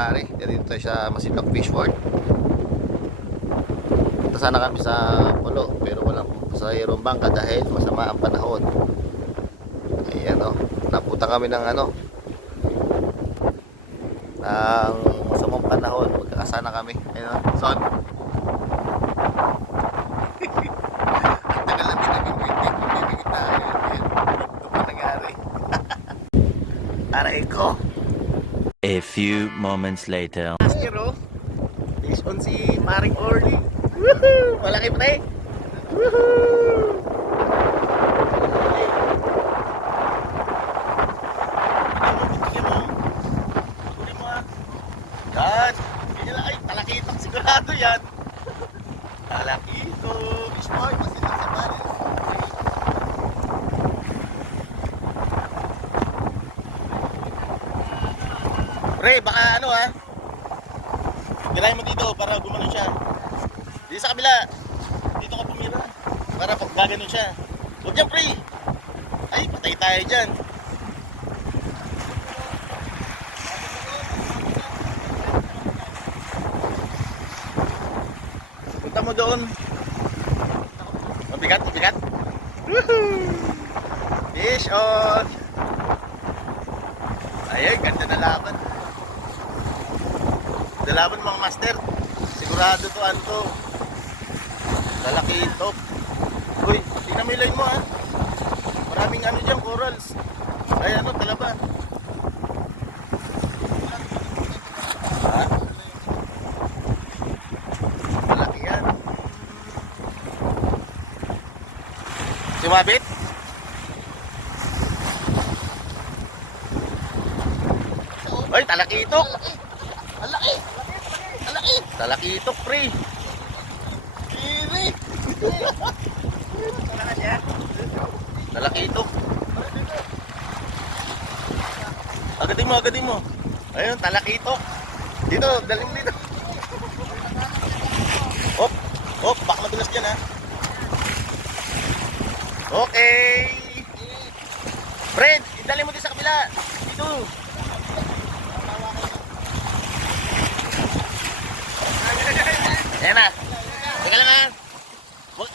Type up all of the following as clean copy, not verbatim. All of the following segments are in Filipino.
pare, dito tayo sa Masinloc Fish Port. Punta sana kami sa Pulo pero walang pasahero ang bangka dahil masama ang panahon. Ayan o, napunta kami ng ng masamang panahon. Magkakasana kami. Ayan o, son. Tagal lang din naging waiting. Bibigit na ayan. Ito pa nangyari. Aray ko. A few moments later. Maskero. Fish on si Maring Orly. Woohoo! Malaki pre. Woohoo! Yan. Ganyan lang. Ay, talakitok sigurado yan. Talakitok. Smart. Masinloc sa Balis. Pre, baka girahin mo dito para gumano siya. Dito sa kabila. Dito ka pumira. Para pag gaganon siya. Huwag yan, pre. Ay, patay tayo dyan. Punta mo doon. Mabigat, mabigat. Woohoo! Fish on! Ayun, ganda na laban. Ganda laban mga master. Sigurado to to. Talakitok. Uy, tingnan mo yung line mo ha. Maraming dyan, corals. Ay talaba. Ha? Malaki yan. Sumabit? Ay, talakitok. Ang laki. Ang laki. Talakitok, pre. Kiri. Talakitok. Agadin mo, agadin mo. Ayun, talakitok. Dito, dalhin mo dito. Hop, hop, baka madulas dyan ha. Okay. Fred, idali mo din sa kabila. Dito. Ayan na. Teka lang ha.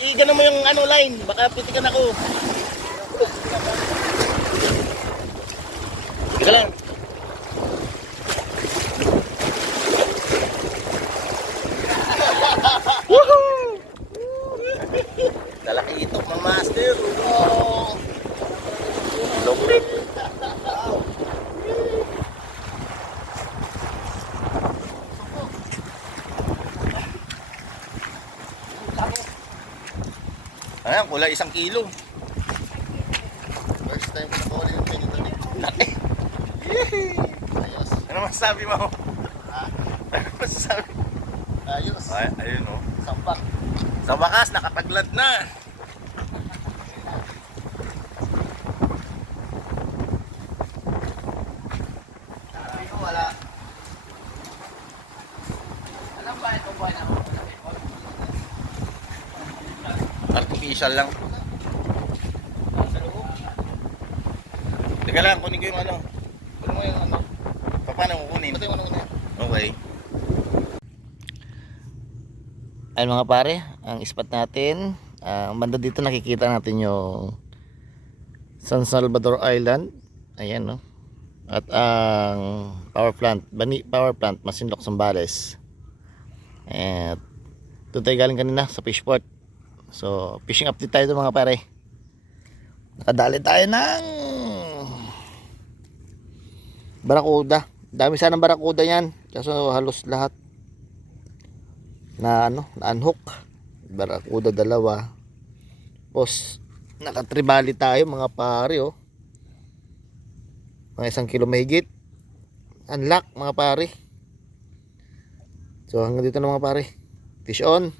I-gano mo yung line. Baka pitikan ako. Teka lang. Woohoo! Talakitok mga master. Oh. Lupit. Ayan, kulay 1 kilo. First time ko nakawala yung ganito. Laki. Ayos. Ano masasabi mo? Ha? Ano masasabi? Ayos. Ay, ayun o. Sampak. Sa wakas, nakataglad na. Sabi ko wala. Alam ba ito ba na? Artificial lang. Teka lang, kunin ko yung kunin mo yung paano kukunin? Okay. Ayun mga pare, ang spot natin, banda dito nakikita natin yung San Salvador Island. Ayan no. At ang power plant, Bani Power Plant, Masinloc, Zambales. At doon tayo galing kanina sa Fishport. So, fishing update tayo doon mga pare. Nakadali tayo ng barakuda. Dami sanang barakuda yan. Kaso halos lahat na na-unhook. Barakuda 2. Tapos nakatribali tayo mga pare oh. Mga 1 kilo mahigit. Unlock mga pare. So hanggang dito na mga pare. Fish on.